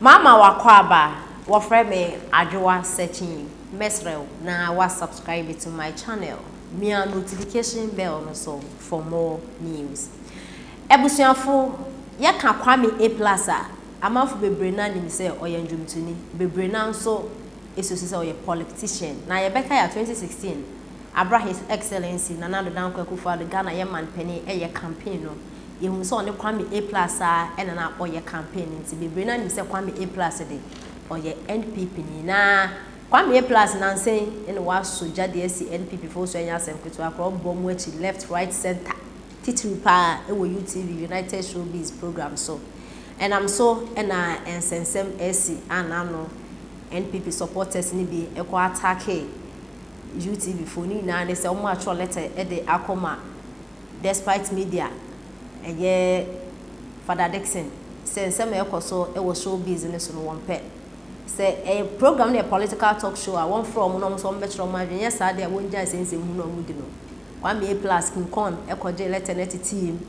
Mama wakwaba, wafre me adwa searching mesrel na wa subscribe to my channel. Mia notification bell no so for more news. Ebusuafo ya ka Kwame A+ a amafo bebre na nim se oye ndwumtuni bebre na nso esosi se oye politician na ye beka ya 2016 abra his excellency Nana Danko Akufo-Addo Ghana ye man penny eye campaign no yehu so ne Kwame A+ a ena na oye campaign nti bebre na nim se Kwame A+ de oye NPP ni na Kwame A+ na nsen ene wa soja de esi NPP fo so enya asem kwetu akro bom achi left right center titiri pa ewo UTV United Showbiz program so and I'm so ena ensensem esi anano NPP supporters ni bi ekwa attack UTV for ni na they say omo atro letter e de akoma despite media eye Father Dixon sensem ekoso e wo showbiz ni so no won pe say a program na political talk show a one from no so mbetro ma dwen yes ade a wonja sensem hu no mudi no Kwame A+ kin kon ekoje letter net team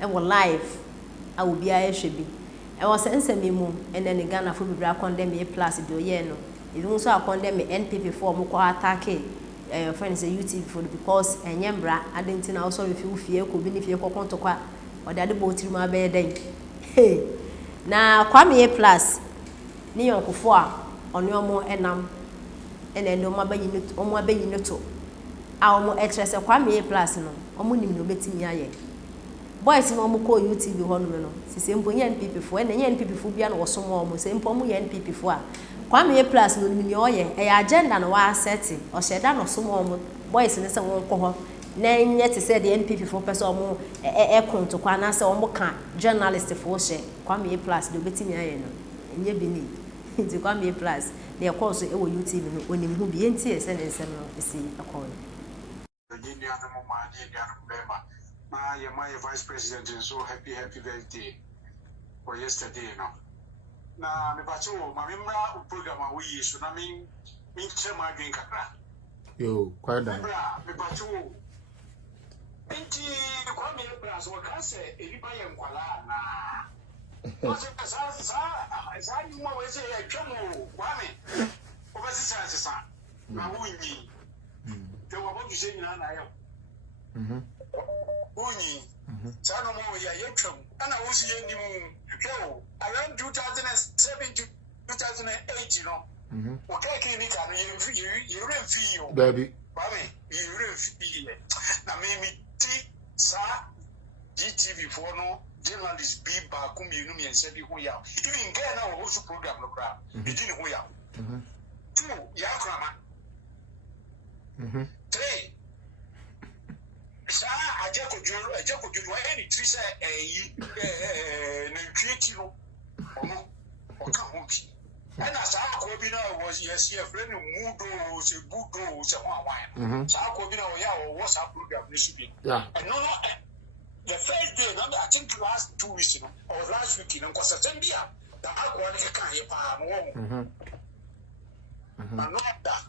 e wo live a obi a ehwe bi e wo sensem mu ene ne Ghana fo bibra condemn A+ de oye no even so condemn NPP for mo ko attack friends say UTV for because enyembra adenti na also refi fie ko bi ni fie ko kontokwa ode ade bo tiri ma be den na Kwame A+ ni yonkofo a ono omo enam ene ndo omo abayi no to a omo etrese Kwame A+ no omo nim no betimi aye boys no omo ko UTV ho no no sise mpo nye NPP fo ene nye NPP fo bia no woso mo omo se mpo omo ye NPP fo a Kwame A+ no nim ni oye e agenda no wa set o sheda no so mo omo boys ne se won ko ho na nye te se de NPP fo pese omo konto kwa na se omo ka journalist fo she Kwame A+ do betimi aye no nye bi ni nti Kwame A+ de course e wo UTV no onim hu bi enti e se ne nsem no esi akon my vice president is so happy birthday for yesterday now. Na me bacho ma me mra program a we so na me che ma dwen kakra. Yo, quite down. Me bacho enti Kwame A+ wo ka se eliba ye nkwala na sa you mo we say e twemo Kwame obesi sa na wo nyi te wo bo juse nyina na yo Uni, Sano ya Yetrum, and I was in you around 2007 to 2008, you know. Okay, can you feel, baby? You feel it. Now, maybe Sa GTV for no journalist be back, and said, we are. Even Ghana also program the crowd. You didn't we are. 2, Yakrama. 3. Sa ajako juru any trisa create no ono oka hopi and as I bi na was yes here friend mudo se budo se wan sa ko bi na o ya o WhatsApp program ni subi and no the first day number I think last 2 weeks no or last week no because September that I go ni kan ye pa no no that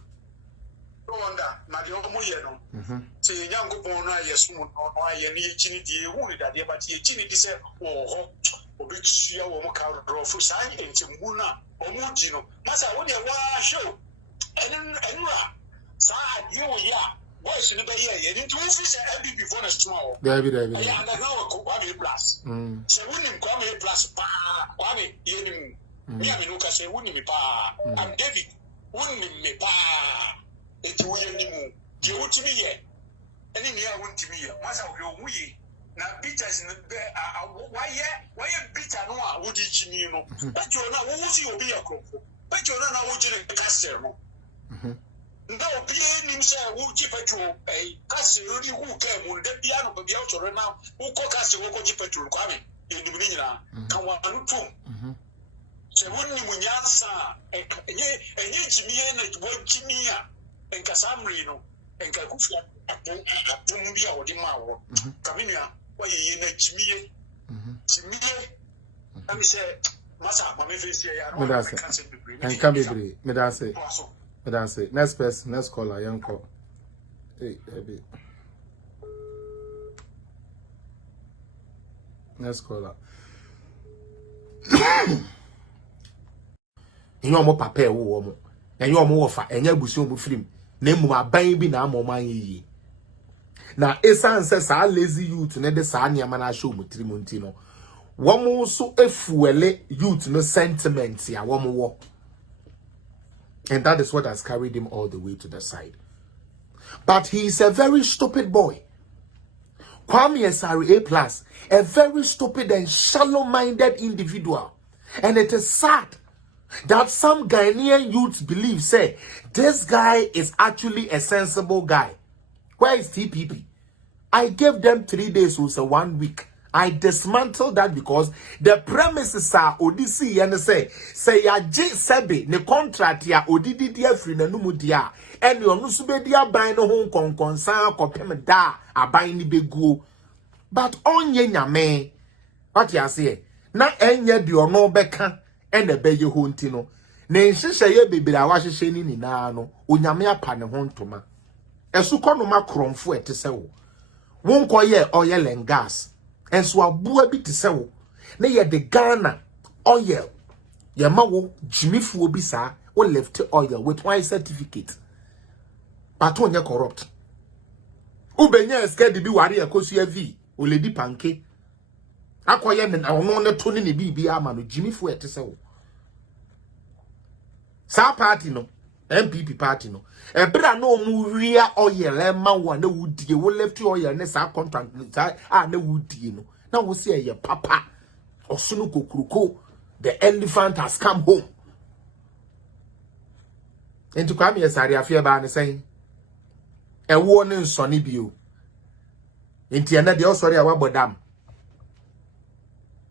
wonder na de omo ye no se nyankopon no ayesu no aye ne yechini die hu ni dade ba tie yechini di se wo ho obi tua wo mo ka ro fu san enchembu na omo di no masa wo ne wa show enu a sa ade wo ya boys ne ba ye ni tu fu se MPP before na small David ya na na ko Kwame A+ se woni Kwame A+ pa Kwame ye ni mi ami no ka se woni mi pa am David woni mi pa eti wo ye ni mu je wotimi ye eni mi a wontimi ye masa wo mu ye na bitters ne be why bitter no a wodi chini no bejo na wo wusi obi ye krofo bejo na wo jire kasel no nda obi nim se wo ji petrol kasel ri hu ka mu de bia no bia o chore na wo ko kasel wo ko ji petrol Kwame ye nim ni nyina kan wa no tum se wonni mu nyansa enye jimiye na wo jimiya enka samri no enka kufu atum bia odi ma wo kabinua wa ye na jimiye ami se masa ma me face ya no and can be me that say next person next caller young call hey baby next caller enye omo papa e wo omo enye omo wo fa enye abusu omo firim na emu aban bi na amoman yi na esanse sa lazy youth ne de sa niam na show mutrim nti no womo so efuele youth no sentiments ya womo wo. And that is what has carried him all the way to the side. But he is a very stupid boy. Kwame A+, a very stupid and shallow-minded individual. And it is sad that some Ghanaian youths believe, say, this guy is actually a sensible guy. Where is TPP? I gave them 3 days, was 1 week. I dismantled that because the premises are Odisi and say ya J Sebe ne contract ya Odidi dia free na numudia and you no sube dia buy no home konsa kopem da abai ni beguo. But onye nyame what ya say na enye de ono beka and ebe ye ho nti no na nhihye ye bebere a wahihye ni na no onyame apa ne ho ntoma esuko no makromfo etese wo wonko ye oil and gas. And so abua bi tisewo na ye de Ghana oil ye ma wo jimifu obi sa o left oil with one certificate but onye corrupt ubenya skedi bi ware ekosu avi o ledi panke akoye ne ono ne to ne bibi ama no jimifu etisewo sa party no NPP party no ebra no mu ria oil e ma wo na wudie wo left oil ne sa contract na wudie no na wo se ye papa osunu kokuruko the elephant has come home enti Kwame afia ba ne sen e wo ne nsone bio enti ena de osori a wabodam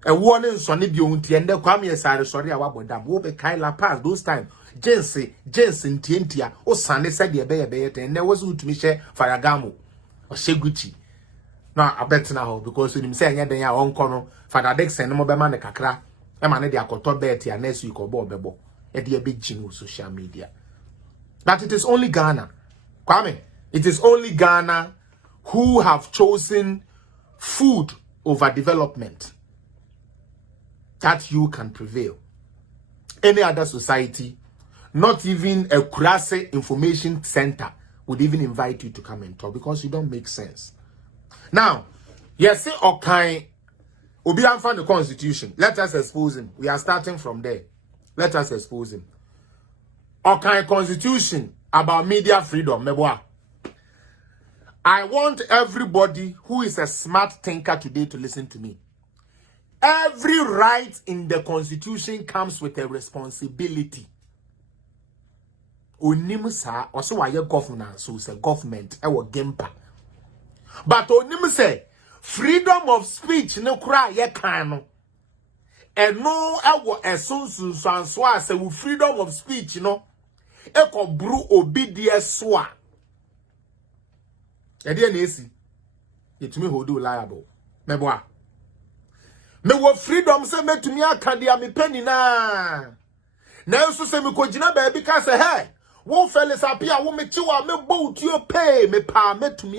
e wo ne nsone bio enti ende Kwame sori a wabodam wo be kai la pass those time Jensen ntientia o sane said ye be ten ne was utumi hye faragamo o sheguchi na abet na ho because him say anya den ya onko no Father Dixon no be ma ne kakra e ma ne de akoto bet ya next week obo bebo e de be ginu social media. But it is only Ghana, Kwame, it is only Ghana who have chosen food over development that you can prevail. Any other society, not even a Kurase information center would even invite you to come and talk because you don't make sense. Now, yes, okay, Obi Anfa the constitution. Let us expose him. We are starting from there. Let us expose him. Okay, constitution about media freedom. Meboa. I want everybody who is a smart thinker today to listen to me. Every right in the constitution comes with a responsibility. Onim sa also why governance so say government e wo gempa but onim say freedom of speech no kra ye kan no eno e wo esunsun so as we freedom of speech no e ko bru obi de so a e de na esi yetumi hold you liable meboa me wo freedom say metumi aka dia me pani na nso say me ko gina ba bi ka say hey wo fellas apia wo me chiwa me boat you pay me pa me to me